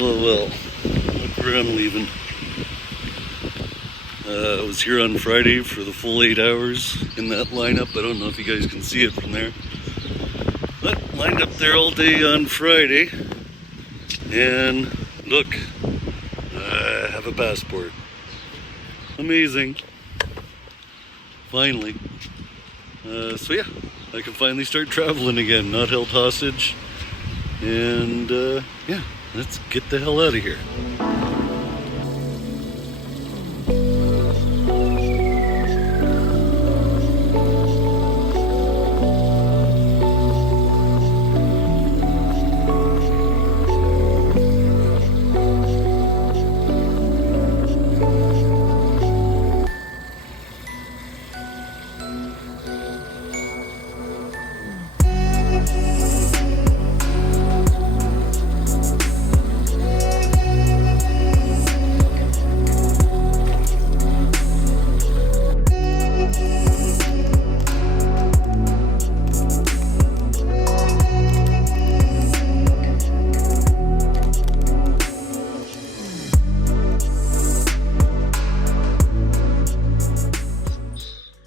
Well. Look where I'm leaving. I was here on Friday for the full 8 hours in that lineup. I don't know if you guys can see it from there. But lined up there all day on Friday. And look, I have a passport. Amazing. Finally. So yeah, I can finally start traveling again, not held hostage. And yeah, let's get the hell out of here.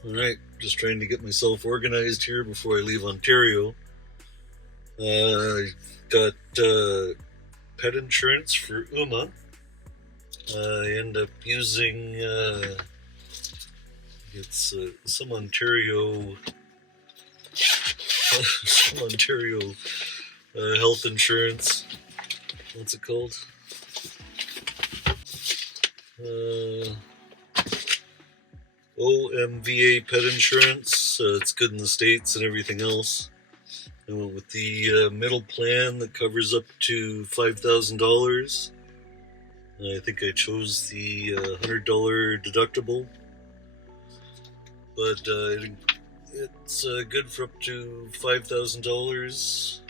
Alright, just trying to get myself organized here before I leave Ontario. I got pet insurance for Uma. I end up using it's some Ontario health insurance. What's it called? OMVA pet insurance. It's good in the States and everything else. I went with the middle plan that covers up to $5,000. I think I chose the $100 deductible, but it's good for up to $5,000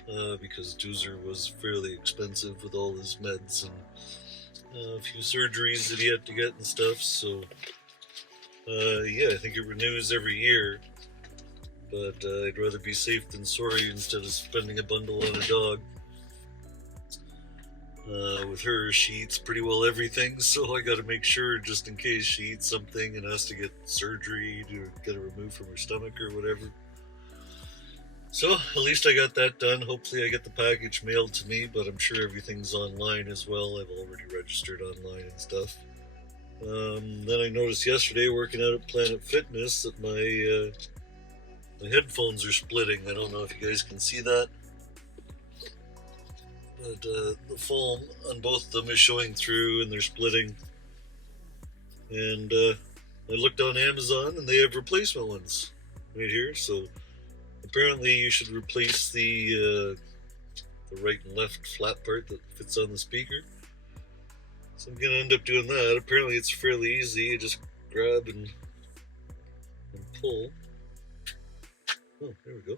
because Doozer was fairly expensive with all his meds and a few surgeries that he had to get and stuff. So yeah, I think it renews every year, but I'd rather be safe than sorry instead of spending a bundle on a dog. With her, she eats pretty well everything, so I gotta make sure just in case she eats something and has to get surgery to get it removed from her stomach or whatever. So at least I got that done. Hopefully I get the package mailed to me, but I'm sure everything's online as well. I've already registered online and stuff. Then I noticed yesterday working out at Planet Fitness that my headphones are splitting. I don't know if you guys can see that, but the foam on both of them is showing through and they're splitting. And I looked on Amazon and they have replacement ones right here. So apparently you should replace the right and left flat part that fits on the speaker. So I'm gonna end up doing that. Apparently it's fairly easy. You just grab and pull. Oh, there we go.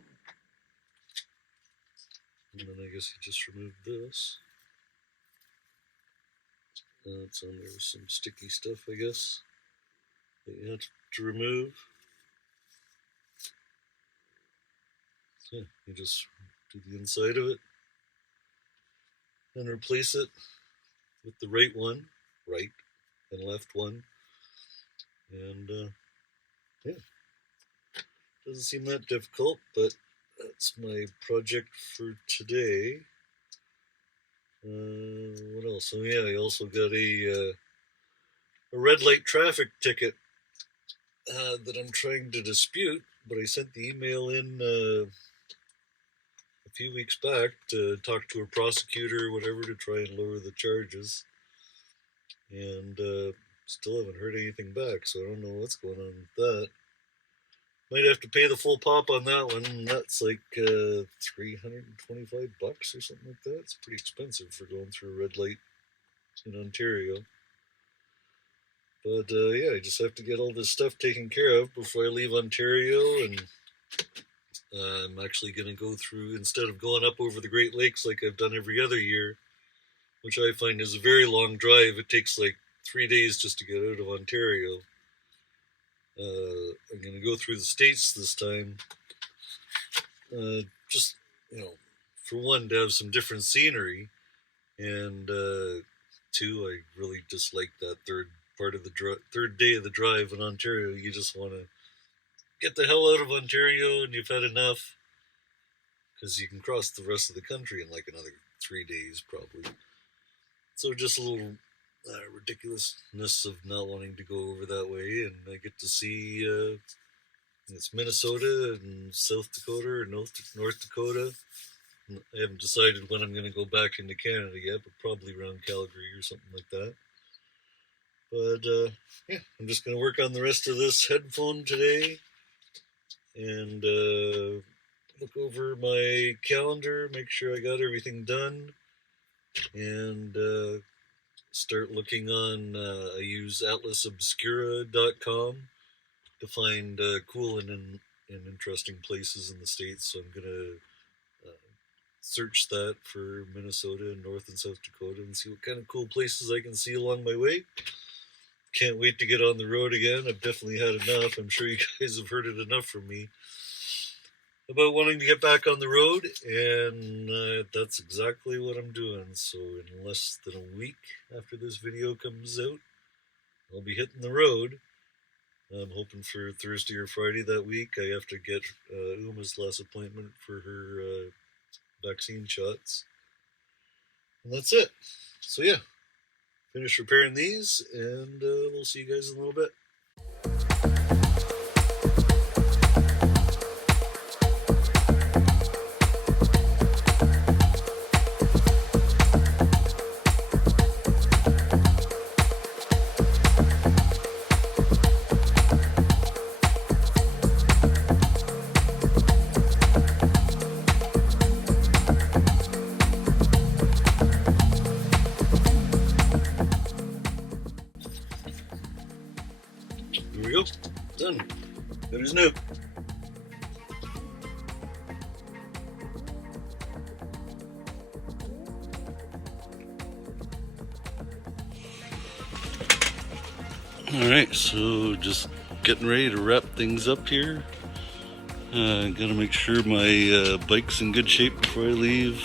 And then I guess you just remove this. It's on there with some sticky stuff, I guess, that you have to remove. So you just do the inside of it and replace it with the right one, right and left one. And yeah, doesn't seem that difficult, but that's my project for today. What else? Oh yeah, I also got a red light traffic ticket that I'm trying to dispute, but I sent the email in a few weeks back to talk to a prosecutor or whatever to try and lower the charges, and still haven't heard anything back, so I don't know what's going on with that. Might have to pay the full pop on that one. That's like $325 or something like that. It's pretty expensive for going through a red light in Ontario. But yeah, I just have to get all this stuff taken care of before I leave Ontario, and I'm actually going to go through, instead of going up over the Great Lakes like I've done every other year, which I find is a very long drive. It takes like 3 days just to get out of Ontario. I'm going to go through the States this time. Just, for one, to have some different scenery. And two, I really dislike that third part of the third day of the drive in Ontario. You just want to get the hell out of Ontario, and you've had enough, because you can cross the rest of the country in like another 3 days probably. So just a little ridiculousness of not wanting to go over that way, and I get to see it's Minnesota and South Dakota or North Dakota. I haven't decided when I'm going to go back into Canada yet, but probably around Calgary or something like that. But yeah, I'm just going to work on the rest of this headphone today, and look over my calendar, make sure I got everything done, and start looking on, I use atlasobscura.com to find cool and interesting places in the States. So I'm going to search that for Minnesota and North and South Dakota and see what kind of cool places I can see along my way. Can't wait to get on the road again. I've definitely had enough. I'm sure you guys have heard it enough from me about wanting to get back on the road, and that's exactly what I'm doing. So in less than a week after this video comes out, I'll be hitting the road. I'm hoping for Thursday or Friday that week. I have to get Uma's last appointment for her vaccine shots, and that's it. So yeah, finish repairing these, and we'll see you guys in a little bit. Here we go. Done. Good as new. Alright, so just getting ready to wrap things up here. Gotta make sure my bike's in good shape before I leave.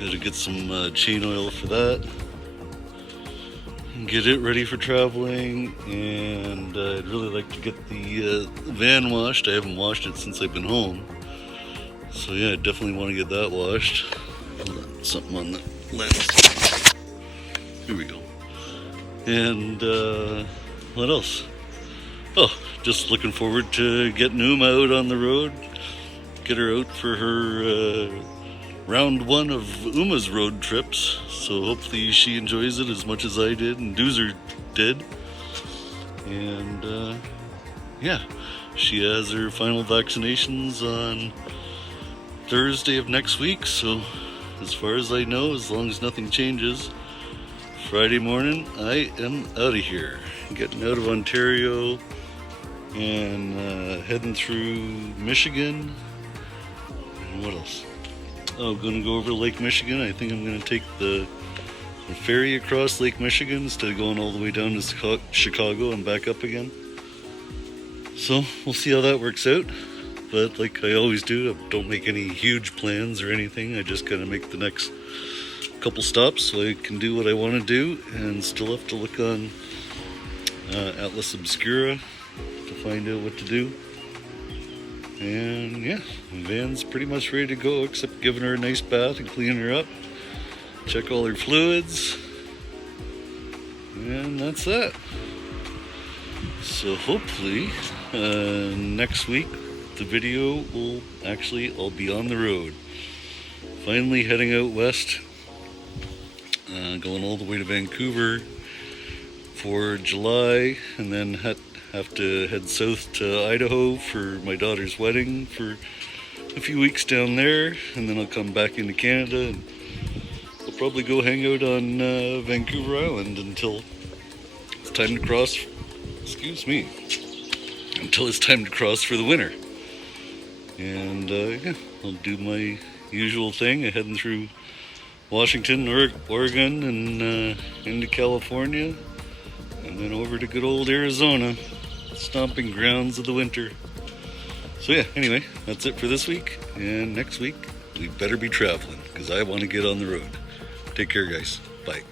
Gotta get some chain oil for that. Get it ready for traveling, and I'd really like to get the van washed. I haven't washed it since I've been home, so yeah, I definitely want to get that washed. Something on the lens. Here we go. And what else? Oh, just looking forward to getting Uma out on the road. Get her out for her round one of Uma's road trips. So hopefully she enjoys it as much as I did and Doozer did. And yeah, she has her final vaccinations on Thursday of next week. So as far as I know, as long as nothing changes, Friday morning I am out of here. Getting out of Ontario and heading through Michigan. And what else? Oh, I'm going to go over Lake Michigan. I think I'm going to take the ferry across Lake Michigan instead of going all the way down to Chicago and back up again. So we'll see how that works out. But like I always do, I don't make any huge plans or anything. I just kind of make the next couple stops so I can do what I want to do, and still have to look on Atlas Obscura to find out what to do. And yeah, the van's pretty much ready to go, except giving her a nice bath and cleaning her up, check all her fluids, and that's that. So hopefully next week the video will actually, I'll be on the road, finally heading out west, going all the way to Vancouver for July, and then have to head south to Idaho for my daughter's wedding for a few weeks down there, and then I'll come back into Canada, and I'll probably go hang out on Vancouver Island until it's time to cross, until it's time to cross for the winter. And yeah, I'll do my usual thing, heading through Washington, Oregon, and into California, and then over to good old Arizona, stomping grounds of the winter. So yeah, anyway, that's it for this week, and next week we better be traveling, because I want to get on the road. Take care, guys. Bye.